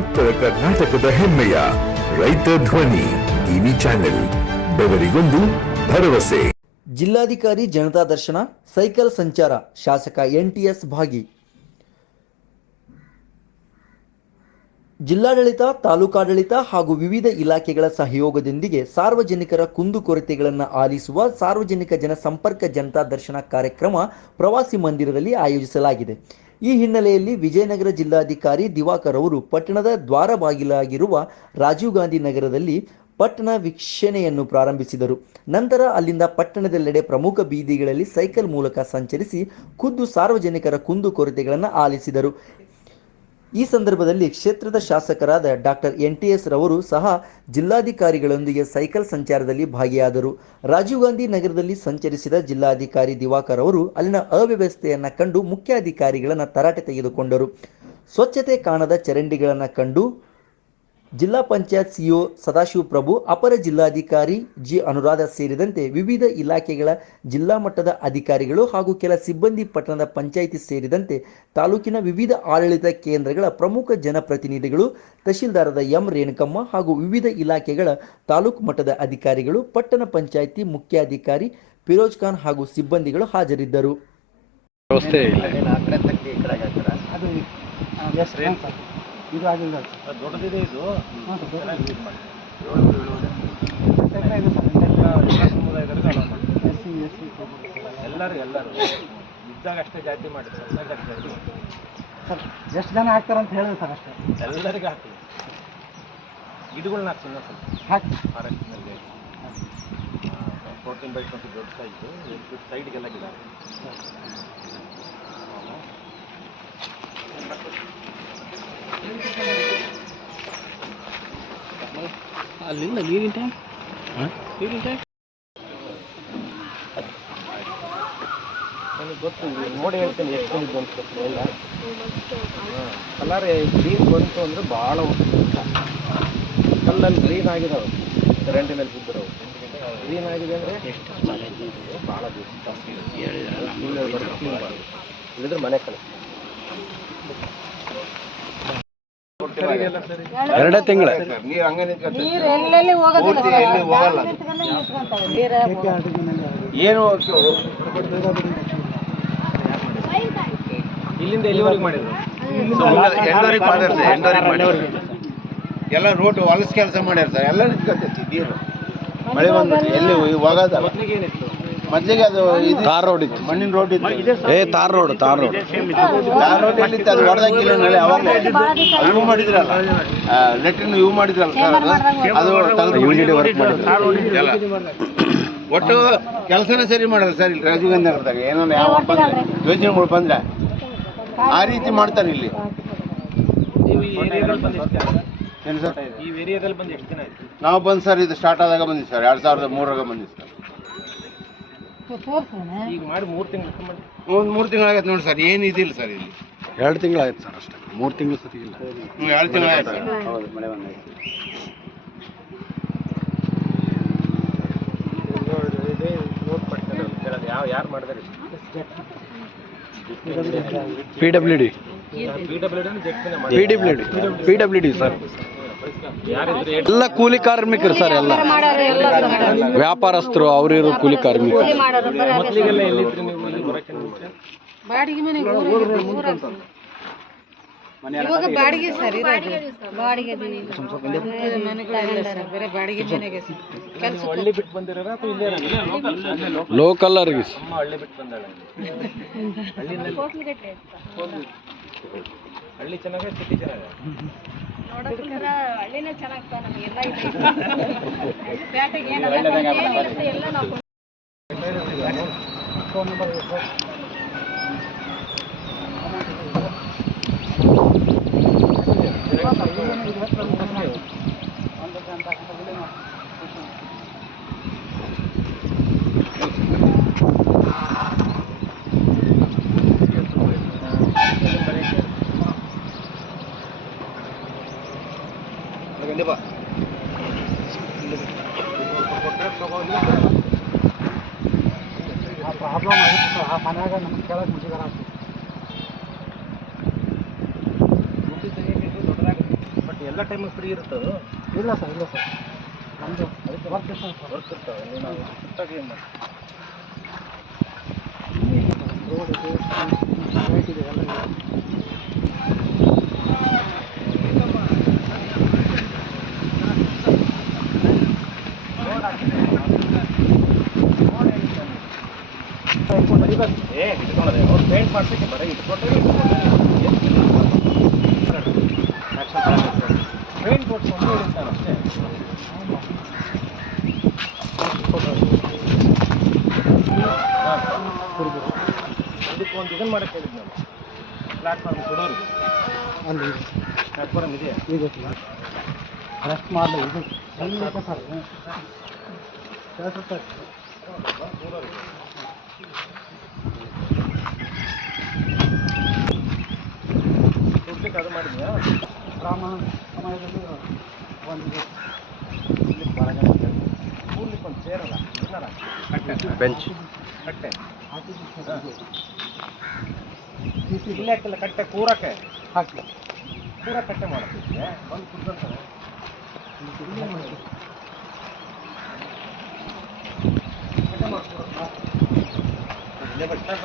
ಉತ್ತರ ಕರ್ನಾಟಕದ ಹೆಮ್ಮೆಯ ರೈತ ಧ್ವನಿ ಟಿವಿ ಚಾನೆಲ್, ಬೆವರಿಗೊಂದು ಭರವಸೆ. ಜಿಲ್ಲಾಧಿಕಾರಿ ಜನತಾ ದರ್ಶನ, ಸೈಕಲ್ ಸಂಚಾರ, ಶಾಸಕ ಎನ್ಟಿಎಸ್ ಭಾಗಿ. ಜಿಲ್ಲಾಡಳಿತ, ತಾಲೂಕಾಡಳಿತ ಹಾಗೂ ವಿವಿಧ ಇಲಾಖೆಗಳ ಸಹಯೋಗದೊಂದಿಗೆ ಸಾರ್ವಜನಿಕರ ಕುಂದುಕೊರತೆಗಳನ್ನು ಆಲಿಸುವ ಸಾರ್ವಜನಿಕ ಜನಸಂಪರ್ಕ ಜನತಾ ದರ್ಶನ ಕಾರ್ಯಕ್ರಮ ಪ್ರವಾಸಿ ಮಂದಿರದಲ್ಲಿ ಆಯೋಜಿಸಲಾಗಿದೆ. ಈ ಹಿನ್ನೆಲೆಯಲ್ಲಿ ವಿಜಯನಗರ ಜಿಲ್ಲಾಧಿಕಾರಿ ದಿವಾಕರ್ ಅವರು ಪಟ್ಟಣದ ದ್ವಾರ ಬಾಗಿಲಾಗಿರುವ ರಾಜೀವ್ ಗಾಂಧಿ ನಗರದಲ್ಲಿ ಪಟ್ಟಣ ವೀಕ್ಷಣೆಯನ್ನು ಪ್ರಾರಂಭಿಸಿದರು. ನಂತರ ಅಲ್ಲಿಂದ ಪಟ್ಟಣದೆಲ್ಲೆಡೆ ಪ್ರಮುಖ ಬೀದಿಗಳಲ್ಲಿ ಸೈಕಲ್ ಮೂಲಕ ಸಂಚರಿಸಿ ಖುದ್ದು ಸಾರ್ವಜನಿಕರ ಕುಂದುಕೊರತೆಗಳನ್ನು ಆಲಿಸಿದರು. ಈ ಸಂದರ್ಭದಲ್ಲಿ ಕ್ಷೇತ್ರದ ಶಾಸಕರಾದ ಡಾಕ್ಟರ್ ಎನ್ ಟಿ ಎಸ್ ರವರು ಸಹ ಜಿಲ್ಲಾಧಿಕಾರಿಗಳೊಂದಿಗೆ ಸೈಕಲ್ ಸಂಚಾರದಲ್ಲಿ ಭಾಗಿಯಾದರು. ರಾಜೀವ್ ಗಾಂಧಿ ನಗರದಲ್ಲಿ ಸಂಚರಿಸಿದ ಜಿಲ್ಲಾಧಿಕಾರಿ ದಿವಾಕರ್ ಅವರು ಅಲ್ಲಿನ ಅವ್ಯವಸ್ಥೆಯನ್ನು ಕಂಡು ಮುಖ್ಯಾಧಿಕಾರಿಗಳನ್ನು ತರಾಟೆ ತೆಗೆದುಕೊಂಡರು. ಸ್ವಚ್ಛತೆ ಕಾಣದ ಚರಂಡಿಗಳನ್ನು ಕಂಡು ಜಿಲ್ಲಾ ಪಂಚಾಯತ್ ಸಿಇಒ ಸದಾಶಿವ ಪ್ರಭು ಅಪರ ಜಿಲ್ಲಾಧಿಕಾರಿ ಜಿ ಅನುರಾಧ ಸೇರಿದಂತೆ ವಿವಿಧ ಇಲಾಖೆಗಳ ಜಿಲ್ಲಾ ಮಟ್ಟದ ಅಧಿಕಾರಿಗಳು ಹಾಗೂ ಕೆಲ ಸಿಬ್ಬಂದಿ ಪಟ್ಟಣದ ಪಂಚಾಯಿತಿ ಸೇರಿದಂತೆ ತಾಲೂಕಿನ ವಿವಿಧ ಆಡಳಿತ ಕೇಂದ್ರಗಳ ಪ್ರಮುಖ ಜನಪ್ರತಿನಿಧಿಗಳು ತಹಶೀಲ್ದಾರದ ಎಂ ರೇಣುಕಮ್ಮ ಹಾಗೂ ವಿವಿಧ ಇಲಾಖೆಗಳ ತಾಲೂಕು ಮಟ್ಟದ ಅಧಿಕಾರಿಗಳು ಪಟ್ಟಣ ಪಂಚಾಯಿತಿ ಮುಖ್ಯಾಧಿಕಾರಿ ಫಿರೋಜ್ ಖಾನ್ ಹಾಗೂ ಸಿಬ್ಬಂದಿಗಳು ಹಾಜರಿದ್ದರು. ಇದು ಆಗಿಲ್ಲ. ಸರ್ ದೊಡ್ಡದಿದೆ ಇದು. ಹಾಂ ಸರ್. ಇದೆ ಸರ್. ಸಮುದಾಯದವ್ರಿಗೆ ಮಾಡಿ. ಎಸ್ ಸಿ ಎಸ್ ಸಿ ಎಲ್ಲರೂ ಎಲ್ಲರೂ. ಇದ್ದಾಗ ಅಷ್ಟೇ ಜಾತಿ ಮಾಡಿ ಅಷ್ಟೇ ಸರ್ ಎಷ್ಟು ಜನ ಹಾಕ್ತಾರೆ ಅಂತ ಹೇಳಿದ್ರು ಸರ್ ಅಷ್ಟೇ. ಎಲ್ಲರಿಗೂ ಹಾಕ್ತೀವಿ ಗಿಡಗಳನ್ನ ಹಾಕ್ತೀನಿ ಸ್ವಲ್ಪ ಹಾಕಿ. ಫಾರೆಸ್ಟ್ನಲ್ಲಿ ಫೋರ್ಟೀನ್ ಬೈ ಟ್ವೆಂಟಿ ದೊಡ್ಡ ಸೈಜು ಸೈಡ್ಗೆಲ್ಲ ಗಿಡ ಅಲ್ಲಿಂದ ನೀರಿನ ಟ್ಯಾಂಕ್ ನೀರಿನ ಟ್ಯಾಂಕ್ ನನಗೆ ಗೊತ್ತು ನೋಡಿ ಹೇಳ್ತೀನಿ ಎಷ್ಟು ಬಂತು. ಅಂತ ಗೊತ್ತಿಲ್ಲ ಇಲ್ಲ ಕಲರ್ ಗ್ರೀನ್ ಬಂತು ಅಂದರೆ ಭಾಳ ಕಲ್ಲಲ್ಲಿ ಗ್ರೀನ್ ಆಗಿದಾವೆ ಚರಂಡಿನಲ್ಲಿ ಬಿದ್ದಿರೋವು ಗ್ರೀನ್ ಆಗಿದೆ ಅಂದರೆ ಎಷ್ಟು ಭಾಳ ದಿವಸ ಇಳಿದ್ರೆ ಮನೆ ಕಳಿಸ್ತೀನಿ ಎರಡೇ ತಿಂಗಳ. ನೀರು ಹಂಗೆ ನೀರು ಎಲ್ಲೆಲ್ಲಿ ಹೋಗೋದಿಲ್ಲ ಪೂರ್ತಿ ಎಲ್ಲಿ ಹೋಗಲ್ಲ. ಅದು. ನೀರ ಏನು ಇಲ್ಲಿಂದ ಎಲ್ಲಿವರೆಗೆ ಮಾಡಿದ್ರು? ಎಂಡೋರಿಗೆ ಮಾಡ್ಯಾರ ಎಲ್ಲ ರೋಡ್ ಹೊಲಸ್ ಕೆಲಸ ಮಾಡ್ಯಾರ ಸರ್ ಎಲ್ಲ ನಿಂತ್ಕೊತೈತಿ ನೀರು. ಮಳೆ ಬಂದ್ಬಿಟ್ಟು ಎಲ್ಲಿ ಹೋಗಿ ಮೊದಲಿಗೆ ಏನಿತ್ತು? ಮೊದ್ಲಿಗೆ ಅದು ಇದು ತಾರ್ ರೋಡ್ ಇತ್ತು. ಮಣ್ಣಿನ ರೋಡ್ ಇತ್ತು. ಏ tar road tar road tar road ಎಲ್ಲಿತ್ತು? ಅದು ಹೊಡೆದಾಕಿಲ್ಲ ನಳೆ ಅವಾಗಲೇ. ಇವು ಮಾಡಿದ್ರಲ್ಲ. ಲೆಟ್ರಿನ್ ಇವು ಮಾಡಿದ್ರಲ್ಲ ಸರ್ ಅದು. ತೆಗ್ದು ಯೂನಿಟಿ ವರ್ಕ್ ಮಾಡಿದ್ರು. ಒಟ್ಟು ಕೆಲಸನೇ ಸರಿ ಮಾಡಲ್ಲ ಸರ್ ಇಲ್ಲಿ ರಾಜೀವ್ ಗಾಂಧಿ ನಗರದಾಗ ಏನೋ ಯಾವ ಬಂದ್ರೆ ಯೋಜನೆಗಳು ಬಂದ್ರೆ. ಆ ರೀತಿ ಮಾಡ್ತಾರೆ ಇಲ್ಲಿ. ನೀವು ಈ ಏರಿಯಾದಲ್ಲಿ ಬಂದು ಎಷ್ಟು ದಿನ ಆಯ್ತು? ಈ ಏರಿಯಾದಲ್ಲಿ ಬಂದು ಎಷ್ಟು ದಿನ ಆಯ್ತು ನಾವು ಬಂದು ಸರ್ ಇದು ಸ್ಟಾರ್ಟ್ ಆದಾಗ ಬಂದಿದ್ದೀವಿ ಸರ್ ಎರಡು ಸಾವಿರದ ಮೂರಾಗ ಬಂದಿದ್ದೀವಿ ಸರ್ ಈಗ ಮಾಡಿ ಮೂರು ತಿಂಗಳು ಮಾಡಿ ಒಂದು ಮೂರು ತಿಂಗಳಾಗೈತೆ ನೋಡಿ ಸರ್ ಏನು ಇದಿಲ್ಲ ಸರ್ ಇಲ್ಲಿ. ಎರಡು ತಿಂಗಳಾಯ್ತು ಸರ್ ಅಷ್ಟೇ ಮೂರು ತಿಂಗಳು ಸತಿ ಇಲ್ಲ. ಹ್ಞೂ ಎರಡು ತಿಂಗಳಾಯ್ತು ಸರ್ ಹೌದು ಮಳೆ ಬಂದಾಯ್ತು ಯಾವ ಯಾರು ಮಾಡಿದಾರೆ P W D P W D P W D sir ಎಲ್ಲ ಕೂಲಿ ಕಾರ್ಮಿಕರು ಸರ್ ಎಲ್ಲ. ವ್ಯಾಪಾರಸ್ಥರು ಅವರಿರು ಕೂಲಿ ಕಾರ್ಮಿಕರು. ಬಾಡಿಗೆ ಮನೆಗೆ ಇವಾಗ ಬಾಡಿಗೆ ಸರ್ ಬಾಡಿಗೆ ಮನೆಗಳಿಲ್ಲ ಸರ್ ಬೇರೆ ಬಾಡಿಗೆ ಮನೆಗೆ ಕೆಲಸ ಲೋಕಲ್ ಅವ್ರಿಗೆ ಹಳ್ಳಿ ಬಿಟ್ಟು ಹಳ್ಳಿ ಚೆನ್ನಾಗ ಸಿಟಿ ಚೆನ್ನಾಗ. ಹಳ್ಳಿನೇ ಚೆನ್ನಾಗ್ತಾ ನಮಗೆಲ್ಲ ಇದೆ. ಎಲ್ಲ ನಾವು ಫೋನ್ ಬಾ ಆ ಪ್ರಾಬ್ಲಮ್ ಆಗಿತ್ತು ಸರ್. ಆ ಮನ್ಯಾಗ ನಮ್ಗೆ ಕೇಳಕ್ಕೆ ಮುಗಿದಾರ ಬಟ್ ಎಲ್ಲ ಟೈಮ್ ಫ್ರೀ ಇರ್ತದೆ ಇಲ್ಲ ಸರ್ ಇಲ್ಲ ಸರ್. ನಮ್ಮದು ವರ್ಕ್ ಇರ್ತದೆ ಸರ್. ವರ್ಕ್ ಇರ್ತವೆ ನೀನು ಸುತ್ತಾಗಿ ಏನು ಮಾಡಿ ರೋಡ್ ಇದೆ ಲೈಟ್ ಇದೆ ಎಲ್ಲ ಇದೆ. ಏ ಇಟ್ಕೊಳ್ಳೋದೆ ಅವ್ರು ಪೇಂಟ್ ಮಾಡ್ಸಕ್ಕೆ ಬರೀ ಇಟ್ಕೊಟ್ರೆ ಪೇಂಟ್ ಕೊಡ್ಸ್ಕೊಂಡು ಇರ್ತಾರೆ ಅಷ್ಟೇ ಇದಕ್ಕೆ ಒಂದು ಇದನ್ನು ಮಾಡಕ್ಕೆ ಹೇಳಿದ್ ನಾನು ಪ್ಲಾಟ್ಫಾರ್ಮ್ ಕೊಡೋರು ಅಲ್ಲಿ ಪ್ಲಾಟ್ಫಾರ್ಮ್ ಇದೆ ಇದೆ ಸರ್ ರೆಸ್ಟ್ ಮಾಡಲಿ ಇದು ಸಣ್ಣಕ್ಕೆ ಸರ್ ಕೇಳ್ಸುತ್ತೆ ರಾಮ ಸಮಯದಲ್ಲಿ ಒಂದು ಇಲ್ಲಿ ಭಾಳ ಜನ ಇರ್ತಾರೆ. ಕೂರ್ಲಿಕ್ಕೆ ಒಂದು ಸೇರಲ್ಲ ಏನಾರ ಕಟ್ಟೆ ಬೆಂಚ್ ಕಟ್ಟೆ ಹಾಕಿದ್ದು ಇಲ್ಲೇ ಹಾಕಿಲ್ಲ ಕಟ್ಟೆ ಕೂರಕ್ಕೆ ಹಾಕಿ ಪೂರ ಕಟ್ಟೆ ಮಾಡುತ್ತೆ ಬಂದು ಕುತ್ಕೊಂತಾರೆ ಕಟ್ಟೆ ಮಾಡ್ಕೊಡು. ಇಲ್ಲೇ ಬಸ್ ಸ್ಟ್ಯಾಂಡ್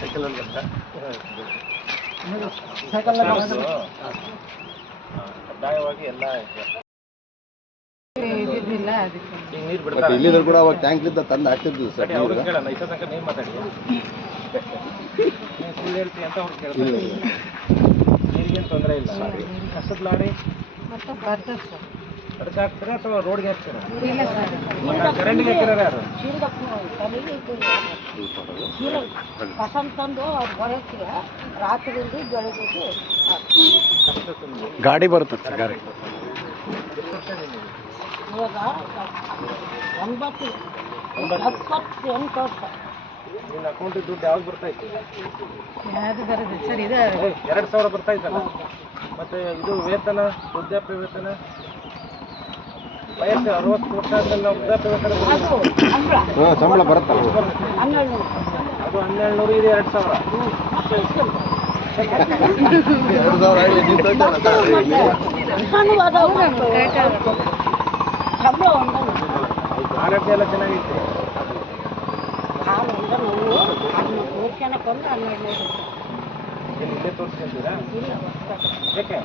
ಸೈಕಲಲ್ಲಿ ಬರ್ತಾ ಸೈಕಲ್ ಹೌದು. ಹಾ, ಕಡ್ಡಾಯವಾಗಿ ಎಲ್ಲ ಇದಿಲ್ಲ ಅದಕ್ಕೆ. ಈಗ ನೀರು ಬಿಡ್ತಾರೆ ಇಲ್ಲಿದ್ರು ಕೂಡ ಅವಾಗ ಟ್ಯಾಂಕ್ಲಿಂದ ತಂದು ಹಾಕ್ತಿದ್ವಿ ಸರ್ ತಡಿ, ಅವ್ರಿಗೆ ಇಷ್ಟ ತನಕ ನೀನು ಮಾತಾಡಿ. ನೀವು ಸುಳ್ಳು ಅಂತ ಅವ್ರು ಕೇಳ್ತಾರೆ. ನೀರಿಗೇನು ತೊಂದರೆ ಇಲ್ಲ. ಕಸದ ಲಾರಿ? ಮತ್ತೆ ಬರ್ತದೆ ಸರ್. ಅದಕ್ಕೆ ಹಾಕ್ತೀರಾ ಅಥವಾ ರೋಡ್ಗೆ ಹಾಕ್ತೀರಾ? ಇಲ್ಲ ಸರ್. ಕರೆಂಟ್ಗೆ ಹಾಕಿರೋರು ಯಾರು? ಕಸನ್ ತಂದು ಅವ್ರು ರಾತ್ರಿ ಬೆಳಗ್ಗೆ ಗಾಡಿ ಬರುತ್ತೆ ಸರ್ ಗಾಡಿ. ಇವಾಗ ಒಂಬತ್ತು ವರ್ಷ. ನಿನ್ನ ಅಕೌಂಟಿಗೆ ದುಡ್ಡು ಯಾವ್ದು ಸರ್ ಇದು ಎರಡು ಸಾವಿರ ಬರ್ತೈತಲ್ಲ ಮತ್ತೆ ಇದು ವೇತನ ವೃದ್ಧಾಪ್ಯ ವೇತನ? ವಯಸ್ಸು ಅರವತ್ತು ವರ್ಷ ಆದ್ಮೇಲೆ ನಾವು. ಹಾಂ ಸಂಬಳ ಬರುತ್ತಲ್ಲ ಹನ್ನೆರಡು ಅದು ಹನ್ನೆರಡು ನೂರು ಇದು ಎರಡು ಸಾವಿರ. ಎರಡು ಸಾವಿರ ಆಗಲಿ ನೀವು ಆರೋಗ್ಯ ಎಲ್ಲ ಚೆನ್ನಾಗಿತ್ತು. ಇಲ್ಲೇ. ತೋರಿಸ್ಕೊಂತೀರಾ ಯಾಕೆ?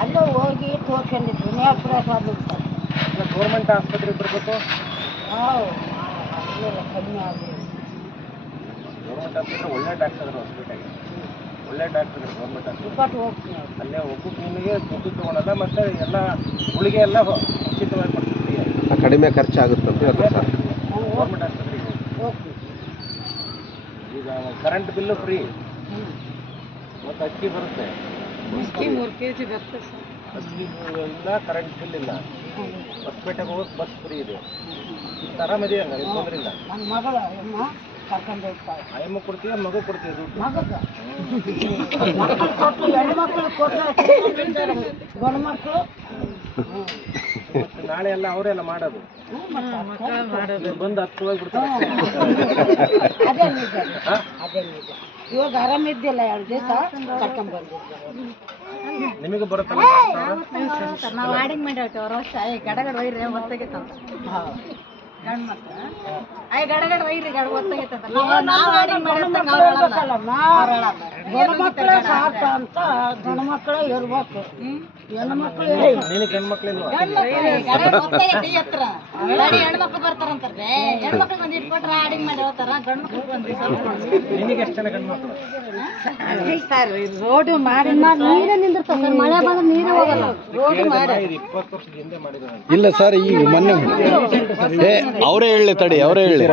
ಅಲ್ಲೇ ಹೋಗಿ ತೋರ್ಸ್ಕೊಂಡಿದ್ದು ನೇಪ್ರಾಸ ಗೌರ್ಮೆಂಟ್ ಆಸ್ಪತ್ರೆಗೆ ಬರಬೇಕು. ಗೌರ್ಮೆಂಟ್ ಆಸ್ಪತ್ರೆ ಒಳ್ಳೆ ಡಾಕ್ಟರ್ ಹಾಸ್ಪಿಟಲ್ ಒಳ್ಳೆ ಡಾಕ್ಟರ್ ಗೌರ್ಮೆಂಟ್ ಆಸ್ಪತ್ರೆ. ಅಲ್ಲೇ ಒಬ್ಬ ನಿಮಗೆ ದುಡ್ಡು ತೊಗೊಳಲ್ಲ ಮತ್ತೆ ಎಲ್ಲ ಗುಳಿಗೆ ಎಲ್ಲ ಉಚಿತವಾಗಿ ಕೊಡ್ತೀವಿ. ಕಡಿಮೆ ಖರ್ಚಾಗುತ್ತೆ ಗೌರ್ಮೆಂಟ್ ಆಸ್ಪತ್ರೆಗೆ. ಈಗ ಕರೆಂಟ್ ಬಿಲ್ಲು ಫ್ರೀ ಮತ್ತು ಅಕ್ಕಿ ಬರುತ್ತೆ. ಮೂರು ಕೆ ಜಿ ಬರ್ತದೆ ಸರ್. ಅಕ್ಕಿ ಇಲ್ಲ ಕರೆಂಟ್ ಬಿಲ್ ಇಲ್ಲ. ಹೊಸಪೇಟೆಗೆ ಹೋಗೋದು ಬಸ್ ಫ್ರೀ ಇದೆ. ಆರಾಮಿದೆ ಹಂಗಾರೆ ತೊಂದರೆ ಇಲ್ಲ. ನನ್ನ ಕೊಡ್ತೀವಿ ಅಮ್ಮ ಕರ್ಕೊಂಡು ಹೋಗ್ತಾಳೆ ಆಯಮ್ಮ ಕೊಡ್ತೀಯ ಮಗು ಕೊಡ್ತೀಯ ದುಡ್ಡು? ಮಕ್ಕಳು ಕೊಟ್ಟು ಹೆಣ್ಮಕ್ಳು ಕೊಟ್ಟರೆ ಗಂಡು ಮಕ್ಕಳು ಮತ್ತೆ ನಾಳೆ ಎಲ್ಲ ಅವರೆಲ್ಲ ಮಾಡೋದು. ಇವ್ರು ಬಂದು ಹತ್ತು ಹೋಗ್ಬಿಡ್ತಾರೆ ಅದೇ ನಿಜ. ಅದೇ ನಿಜ. ಇವಾಗ ಆರಾಮಿದ್ದಿಲ್ಲ ಎರಡು ದಿವಸ? ಕರ್ಕೊಂಡ್ಬಂದಿದ್ದೆ ನಿಮಗೆ ಬರುತ್ತಲ್ಲ ನಾವು ಆಡಿಂಗ್ ಹೇಳ್ತೇವೆ ಅವ್ರ ವರ್ಷ ಗಡಗಡ ಒಯ್ರಿ ಒತ್ತಾಗೈತಂತ ಗಂಡು ಮಕ್ಕಳು ಅಯ್ಯ ಗಡಗಡ ಒಯ್ರಿ ಗಡ ಒತ್ತಾಗೈತಂತ ನಾವು ಆಡಿಂಗ್ ಗಂಡು ಮಕ್ಕಳು ಸಾಕ ಅಂತ ಗಂಡು ಮಕ್ಕಳು ಇರ್ಬೇಕು ರೋಡ್ ಮಾಡಿ ಮಳೆ ಬಂದ್ರೆ ಹೋಗಲ್ಲ ರೋಡ್ ಮಾಡಿ ಇಲ್ಲ ಸರ್, ಈಗ ಮೊನ್ನೆ ಅವರೇ ಹೇಳಿ ತಡಿ, ಅವರೇ ಹೇಳಿ.